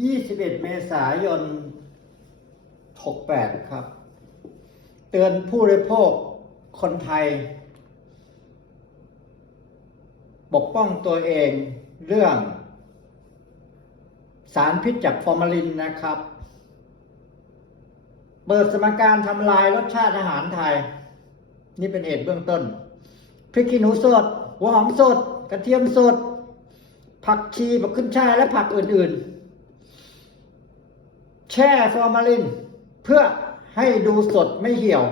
21 เมษายน 68 ครับ เตือนผู้บริโภคคนไทย ปกป้องตัวเองเรื่อง สารพิษจากฟอร์มาลินนะครับ เปิดสมการทำลายรสชาติอาหารไทย นี่เป็นเหตุเบื้องต้น พริกขี้หนูสด หัวหอมสด กระเทียมสด ผักชีผักขึ้นช่ายและผักอื่นๆ แช่ฟอร์มาลิน เพื่อให้ดูสดไม่เหี่ยว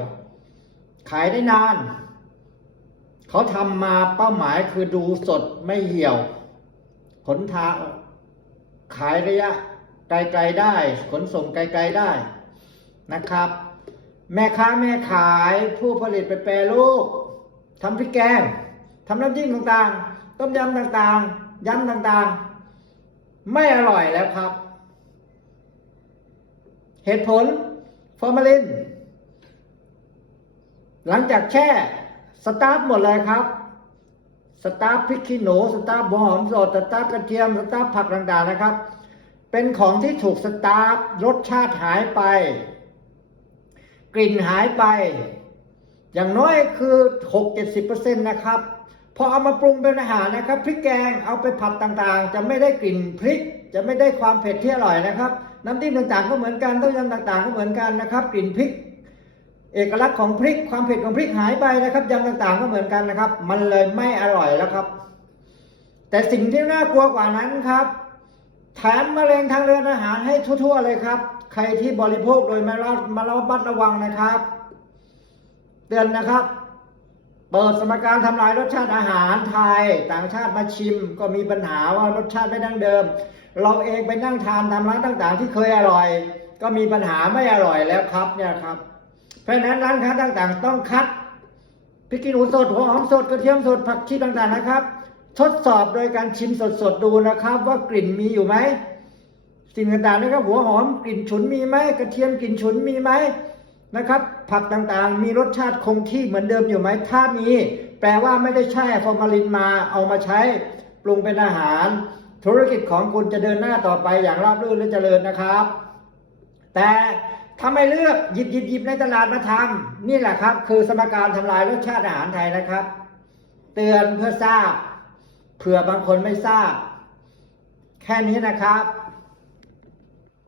ขายได้นาน เขาทำมาเป้าหมายคือดูสดไม่เหี่ยว ขนทางขายระยะไกลๆได้ ขนส่งไกลๆได้นะครับ แม่ค้าแม่ขายผู้ผลิตไปแปรรูปทำพริกแกงทำน้ำจิ้มต่างๆ ต้มยำต่างๆ ยำต่างๆ ไม่อร่อยแล้วครับ เหตุผลฟอร์มาลิน หลังจากแช่สตาร์ทหมดเลยครับ สตาร์ทพริกขี้หนูสตาร์ทหัวหอมสดสตาร์ทกระเทียมสตาร์ทผักต่างๆนะครับ เป็นของที่ถูกสตาร์ทรสชาติหายไป กลิ่นหายไป อย่างน้อยคือ 6-70%นะครับพอเอามาปรุงเป็นอาหารนะครับพริกแกงเอาไปผัดต่างๆ จะไม่ได้กลิ่นพริก จะไม่ได้ความเผ็ดที่อร่อยนะครับ น้ำจิ้มต่างๆก็เหมือนกันต้มยำต่างๆ ก็เหมือนกันนะครับ กลิ่นพริก เอกลักษณ์ของพริก ความเผ็ดของพริกหายไปนะครับยำต่างๆ ก็เหมือนกันนะครับ มันเลยไม่อร่อยแล้วครับ แต่สิ่งที่น่ากลัวกว่านั้นครับแถมมะเร็งทางเดินอาหารให้ทั่ว ๆ เลยครับ ใครที่บริโภคโดยไม่ระมาระมัดระวังนะครับ เตือนนะครับ เปิดสมการทำลายรสชาติอาหารไทย ต่างชาติมาชิม ก็มีปัญหาว่ารสชาติไม่ดั้งเดิม เราเองไปนั่งทานตามร้านต่างๆ ที่เคยอร่อย ก็มีปัญหาไม่อร่อยแล้วครับเนี่ยครับ เพราะฉะนั้นร้านค้าต่างๆ ต้องคัดพริกขี้หนูสดหัวหอมสดกระเทียมสดผักชีต่างๆนะครับ ทดสอบโดยการชิมสดๆดูนะครับ ว่ากลิ่นมีอยู่ไหมสิ่งต่างๆนะครับหัวหอมกลิ่นฉุนมีไหมกระเทียมกลิ่นฉุนมีไหมนะครับ ผักต่างๆ มีรสชาติคงที่เหมือนเดิมอยู่ไหมถ้ามี แปลว่าไม่ได้แช่ฟอร์มาลินมาเอามาใช้ปรุงเป็นอาหาร ธุรกิจของคุณจะเดินหน้าต่อไปอย่างราบรื่นและเจริญนะครับ แต่ถ้าไม่เลือกหยิบหยิบหยิบในตลาดมาทำนี่แหละครับ คือสมการทำลายรสชาติอาหารไทยนะครับ เตือนเพื่อทราบเผื่อบางคนไม่ทราบ แค่นี้นะครับ